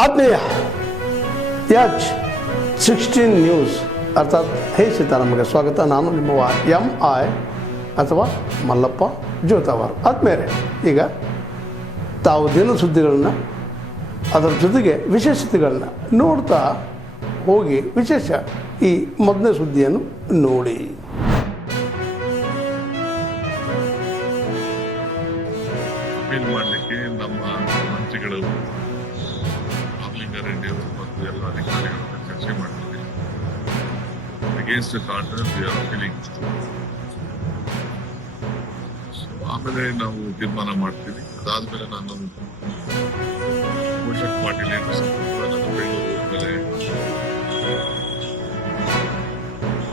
ಆತ್ಮೀಯ H16 news ಅರ್ಥಾತ್ ಹೇ ಸೀತಾರಾಮಗೆ ಸ್ವಾಗತ. ನಾನು ನಿಮ್ಮವ MI ಅಥವಾ ಮಲ್ಲಪ್ಪ ಜೋತಾವರ್. ಆದ್ಮೇಲೆ ಈಗ ತಾವು ದಿನ ಸುದ್ದಿಗಳನ್ನ ಅದರ ಜೊತೆಗೆ ವಿಶೇಷತೆಗಳನ್ನ ನೋಡ್ತಾ ಹೋಗಿ ವಿಶೇಷ ಈ ಮೊದಲನೇ ಸುದ್ದಿಯನ್ನು ನೋಡಿ. ಅಪೀಲ್ ಮಾಡಲಿಕ್ಕೆ ನಮ್ಮ ಮಂತ್ರಿಗಳು ರೆಡ್ಡಿ ಅವರು ಮತ್ತು ಎಲ್ಲ ಅಧಿಕಾರಿಗಳ ಚರ್ಚೆ ಮಾಡ್ತೀವಿ. Against the order we are appealing. ಆಮೇಲೆ ನಾವು ತೀರ್ಮಾನ ಮಾಡ್ತೀವಿ. ಅದಾದ್ಮೇಲೆ ನಾನು ಪೋಷಕ್ ಪಾಟೀಲ್ ನಾನು ಬೆಂಗಳೂರು ಹೋದ್ಮೇಲೆ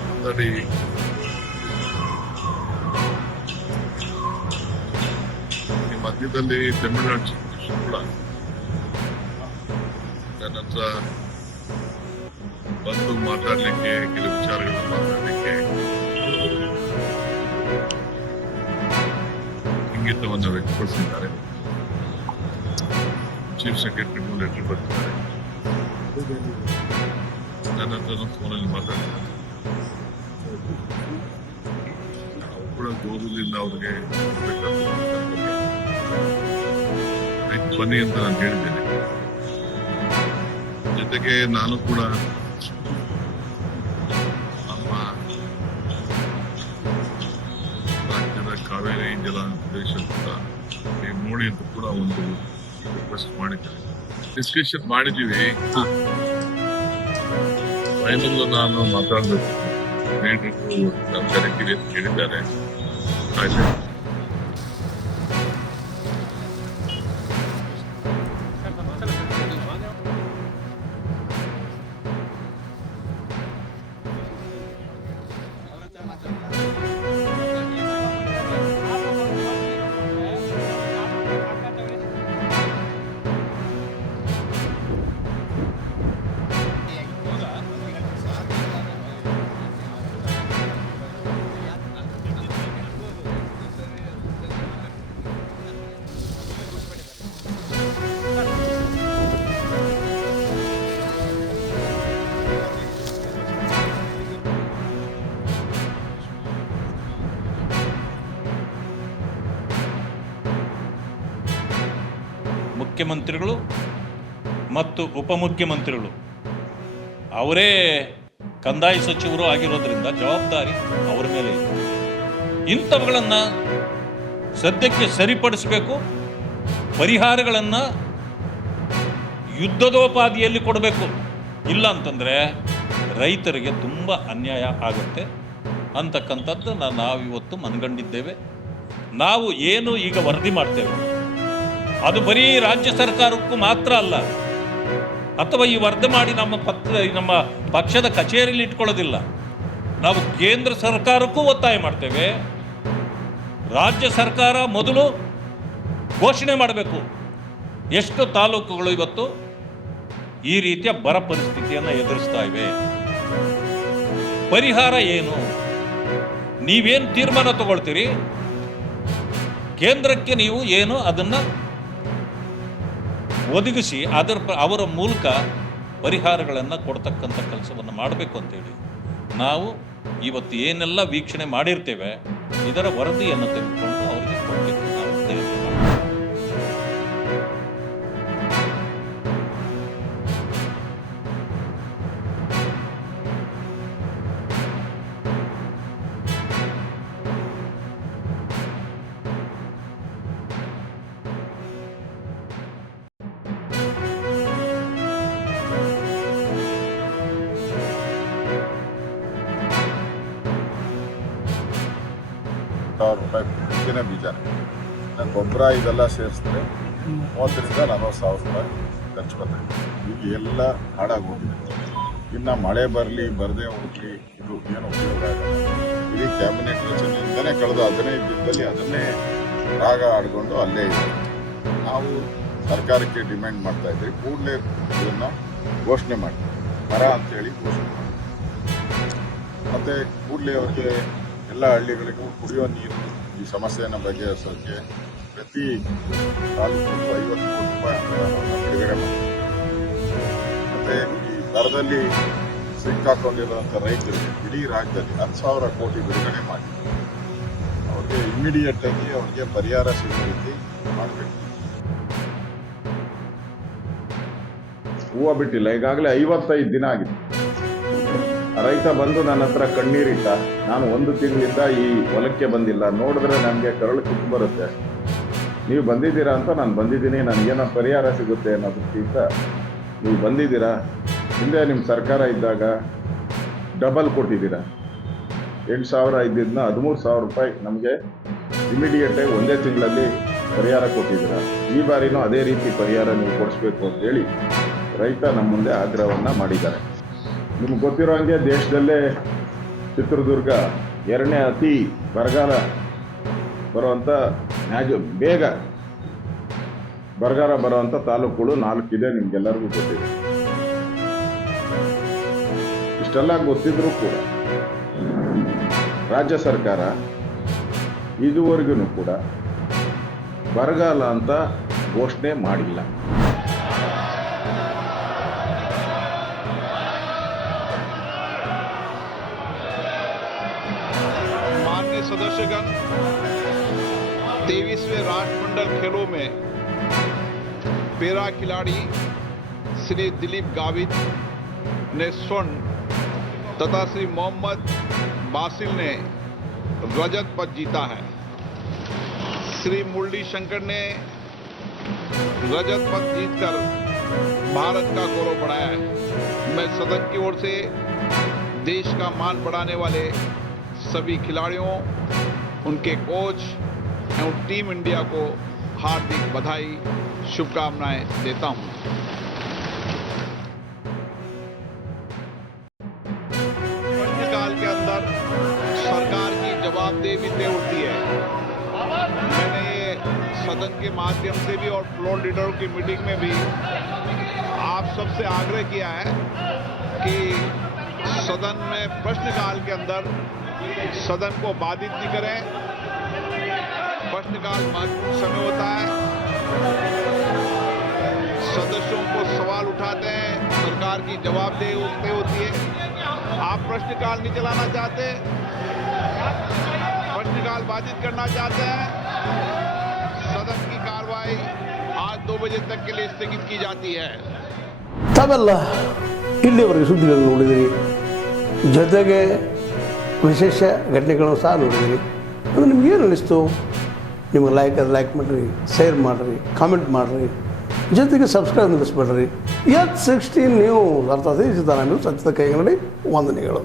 ಮಾತಾಡಿ ಈ ಮಧ್ಯದಲ್ಲಿ ತಮಿಳುನಾಡು ಕೂಡ ನನ್ನ ಹತ್ರ ಬಂದು ಮಾತಾಡಲಿಕ್ಕೆ, ಕೆಲವು ವಿಚಾರಗಳನ್ನ ಮಾತಾಡಲಿಕ್ಕೆ ಇಂಗಿತವನ್ನು ವ್ಯಕ್ತಪಡಿಸಿದ್ದಾರೆ. ಚೀಫ್ ಸೆಕ್ರೆಟರಿಗೂ ಲೆಟರ್ ಬರ್ತಿದ್ದಾರೆ. ನನ್ನ ಹತ್ರ ಫೋನಲ್ಲಿ ಮಾತಾಡ್ತಾರೆ. ನಾವು ಕೂಡ ಗೌರವದಿಂದ ಅವ್ರಿಗೆ ಬನ್ನಿ ಅಂತ ನಾನು ಹೇಳಿದ್ದೇನೆ. ಜೊತೆಗೆ ನಾನು ಕೂಡ ನಮ್ಮ ರಾಜ್ಯದ ಕಾವೇರಿ ಜಲ ಪ್ರದೇಶ ಕೂಡ ನೋಡಿ ಅಂತ ಕೂಡ ಒಂದು ರಿಕ್ವೆಸ್ಟ್ ಮಾಡಿದ್ದೇನೆ. ಡಿಸ್ಕಷನ್ ಮಾಡಿದ್ದೀವಿ. ಫೈನಲ್ ನಾನು ಮಾತಾಡಬೇಕು. ನಾವು ಕರೆಕ್ಟಿವಿ ಅಂತ ಹೇಳಿದ್ದಾರೆ. ಆಯ್ತು. ಮುಖ್ಯಮಂತ್ರಿಗಳು ಮತ್ತು ಉಪಮುಖ್ಯಮಂತ್ರಿಗಳು ಅವರೇ ಕಂದಾಯ ಸಚಿವರು ಆಗಿರೋದ್ರಿಂದ ಜವಾಬ್ದಾರಿ ಅವರ ಮೇಲೆ ಇದೆ. ಇಂಥವುಗಳನ್ನು ಸದ್ಯಕ್ಕೆ ಸರಿಪಡಿಸಬೇಕು. ಪರಿಹಾರಗಳನ್ನು ಯುದ್ಧದೋಪಾದಿಯಲ್ಲಿ ಕೊಡಬೇಕು. ಇಲ್ಲ ಅಂತಂದರೆ ರೈತರಿಗೆ ತುಂಬ ಅನ್ಯಾಯ ಆಗುತ್ತೆ ಅಂತಕ್ಕಂಥದ್ದು ನಾವಿವತ್ತು ಮನಗಂಡಿದ್ದೇವೆ. ನಾವು ಏನು ಈಗ ವರದಿ ಮಾಡ್ತೇವೆ ಅದು ಬರೀ ರಾಜ್ಯ ಸರ್ಕಾರಕ್ಕೂ ಮಾತ್ರ ಅಲ್ಲ, ಅಥವಾ ಈ ವರದಿ ಮಾಡಿ ನಮ್ಮ ಪಕ್ಷದ ಕಚೇರಿಯಲ್ಲಿ ಇಟ್ಕೊಳ್ಳೋದಿಲ್ಲ. ನಾವು ಕೇಂದ್ರ ಸರ್ಕಾರಕ್ಕೂ ಒತ್ತಾಯ ಮಾಡ್ತೇವೆ. ರಾಜ್ಯ ಸರ್ಕಾರ ಮೊದಲು ಘೋಷಣೆ ಮಾಡಬೇಕು ಎಷ್ಟು ತಾಲೂಕುಗಳು ಇವತ್ತು ಈ ರೀತಿಯ ಬರ ಪರಿಸ್ಥಿತಿಯನ್ನು ಎದುರಿಸ್ತಾ ಇವೆ, ಪರಿಹಾರ ಏನು, ನೀವೇನು ತೀರ್ಮಾನ ತಗೊಳ್ತೀರಿ, ಕೇಂದ್ರಕ್ಕೆ ನೀವು ಏನು ಅದನ್ನು ಒದಗಿಸಿ ಅವರ ಮೂಲಕ ಪರಿಹಾರಗಳನ್ನು ಕೊಡ್ತಕ್ಕಂಥ ಕೆಲಸವನ್ನು ಮಾಡಬೇಕು ಅಂತೇಳಿ ನಾವು ಇವತ್ತು ಏನೆಲ್ಲ ವೀಕ್ಷಣೆ ಮಾಡಿರ್ತೇವೆ ಇದರ ವರದಿಯನ್ನು ತೆಗೆದುಕೊಂಡು ಅವರಿಗೆ ಕೊಡಲಿಕ್ಕೆ ನಾವು ಪ್ರಯತ್ನ ಮಾಡ್ತೀವಿ. ₹1,000 ಬೀಜ ಗೊಬ್ಬರ ಇದೆಲ್ಲ ಸೇರಿಸಿದ್ರೆ 30,000 ರಿಂದ 40,000 ಖರ್ಚು ಬರ್ತದೆ. ಈಗ ಎಲ್ಲ ಹಾಳಾಗಿ ಹೋಗಿದೆ. ಇನ್ನು ಮಳೆ ಬರಲಿ ಬರದೇ ಹೋಗಲಿ ಇದು ಏನು ಉಪಯೋಗ ಆಗಲ್ಲ. ಇಡೀ ಕ್ಯಾಬಿನೆಟ್ ರಚನೆಯಿಂದಲೇ ಕಳೆದ 15 ದಿನದಲ್ಲಿ ಅದನ್ನೇ ರಾಗ ಆಡ್ಕೊಂಡು ಅಲ್ಲೇ ಇದೆ. ನಾವು ಸರ್ಕಾರಕ್ಕೆ ಡಿಮ್ಯಾಂಡ್ ಮಾಡ್ತಾ ಇದ್ದೀವಿ, ಕೂಡಲೇ ಇದನ್ನು ಘೋಷಣೆ ಮಾಡಿ ಬರ ಅಂತೇಳಿ ಘೋಷಣೆ ಮಾಡಿ, ಮತ್ತು ಕೂಡಲೇ ಅವ್ರಿಗೆ ಎಲ್ಲ ಹಳ್ಳಿಗಳಿಗೂ ಕುಡಿಯೋ ನೀರು ಈ ಸಮಸ್ಯೆಯನ್ನು ಬಗೆಹರಿಸೋಕ್ಕೆ ಪ್ರತಿ ತಾಲೂಕು 50 ಕೋಟಿ ರೂಪಾಯಿ ಅನುದಾನವನ್ನು ಬಿಡುಗಡೆ ಮಾಡಿ ಬರದಲ್ಲಿ ಸಿಕ್ಕಾಕೊಂಡಿರುವಂಥ ರೈತರಿಗೆ ಇಡೀ ರಾಜ್ಯದಲ್ಲಿ 10,000 ಕೋಟಿ ಬಿಡುಗಡೆ ಮಾಡಿ ಅವ್ರಿಗೆ ಇಮಿಡಿಯೇಟ್ ಆಗಿ ಅವ್ರಿಗೆ ಪರಿಹಾರ ಸಿಗೋ ರೀತಿ ಮಾಡಬೇಕು. ಹೂವು ಬಿಟ್ಟಿಲ್ಲ, ಈಗಾಗಲೇ 55 ದಿನ ಆಗಿದೆ. ರೈತ ಬಂದು ನನ್ನ ಹತ್ರ ಕಣ್ಣೀರಿಟ್ಟ, ನಾನು 1 ತಿಂಗಳಿಂದ ಈ ಹೊಲಕ್ಕೆ ಬಂದಿಲ್ಲ, ನೋಡಿದ್ರೆ ನನಗೆ ಕರಳು ಕಿತ್ತು ಬರುತ್ತೆ, ನೀವು ಬಂದಿದ್ದೀರಾ ಅಂತ ನಾನು ಬಂದಿದ್ದೀನಿ, ನನಗೇನೋ ಪರಿಹಾರ ಸಿಗುತ್ತೆ ಅನ್ನೋದಕ್ಕಿಂತ ನೀವು ಬಂದಿದ್ದೀರಾ, ಹಿಂದೆ ನಿಮ್ಮ ಸರ್ಕಾರ ಇದ್ದಾಗ ಡಬಲ್ ಕೊಟ್ಟಿದ್ದೀರಾ, 8,000 ಇದ್ದಿದ್ದನ್ನ 13,000 ರೂಪಾಯಿ ನಮಗೆ ಇಮಿಡಿಯೇಟಾಗಿ 1 ತಿಂಗಳಲ್ಲಿ ಪರಿಹಾರ ಕೊಟ್ಟಿದ್ದೀರಾ, ಈ ಬಾರಿನೂ ಅದೇ ರೀತಿ ಪರಿಹಾರ ನೀವು ಕೊಡಿಸ್ಬೇಕು ಅಂತೇಳಿ ರೈತ ನಮ್ಮ ಮುಂದೆ ಆಗ್ರಹವನ್ನು ಮಾಡಿದ್ದಾರೆ. ನಿಮ್ಗೆ ಗೊತ್ತಿರೋ ಹಾಗೆ ದೇಶದಲ್ಲೇ ಚಿತ್ರದುರ್ಗ 2ನೇ ಅತಿ ಬರಗಾಲ ಬರುವಂಥ ಬೇಗ ಬರಗಾಲ ಬರುವಂಥ ತಾಲೂಕುಗಳು 4 ಇದೆ, ನಿಮ್ಗೆಲ್ಲರಿಗೂ ಗೊತ್ತಿದೆ. ಇಷ್ಟೆಲ್ಲ ಗೊತ್ತಿದ್ರೂ ಕೂಡ ರಾಜ್ಯ ಸರ್ಕಾರ ಇದುವರೆಗೂ ಕೂಡ ಬರಗಾಲ ಅಂತ ಘೋಷಣೆ ಮಾಡಿಲ್ಲ. सदस्यगण, 23वें राष्ट्रमंडल खेलों में पैरा खिलाड़ी श्री दिलीप गावित ने स्वर्ण तथा श्री मोहम्मद बासिल ने रजत पदक जीता है। श्री मुरली शंकर ने रजत पदक जीतकर भारत का गौरव बढ़ाया है। मैं सदन की ओर से देश का मान बढ़ाने वाले सभी खिलाड़ियों, उनके कोच एवं टीम इंडिया को हार्दिक बधाई, शुभकामनाएं देता हूं। प्रश्नकाल के अंदर सरकार की जवाबदेही तय होती है। मैंने ये सदन के माध्यम से भी और फ्लोर लीडरों की मीटिंग में भी आप सबसे आग्रह किया है कि सदन में प्रश्नकाल के अंदर सदन को बाधित नहीं करें। प्रश्नकाल महत्वपूर्ण समय होता है, सदस्यों को सवाल उठाते हैं, सरकार की जवाबदेही होती है। आप प्रश्नकाल नहीं चलाना चाहते, प्रश्नकाल बाधित करना चाहते हैं, सदन की कार्रवाई आज 2 बजे तक के लिए स्थगित की जाती है। ತಾವೆಲ್ಲ ಇಲ್ಲಿವರೆಗೆ ಸುದ್ದಿಗಳನ್ನು ನೋಡಿದಿರಿ, ಜೊತೆಗೆ ವಿಶೇಷ ಘಟನೆಗಳನ್ನು ಸಹ ನೋಡಿದಿರಿ. ಅದು ನಿಮ್ಗೇನು ಅನ್ನಿಸ್ತು? ನಿಮ್ಗೆ ಲೈಕ್ ಮಾಡಿರಿ, ಶೇರ್ ಮಾಡಿರಿ, ಕಾಮೆಂಟ್ ಮಾಡಿರಿ, ಜೊತೆಗೆ ಸಬ್ಸ್ಕ್ರೈಬ್ ನಿಲ್ಲಿಸ್ಬೇಡ್ರಿ. H16 ನ್ಯೂಸ್ ಅರ್ಥಾತ್ ಈ ಸಿದ್ದರಾಮಯ್ಯ ಸತ್ಯದ ಕೈಗನ್ನಡಿ ವಂದನೆಗಳು.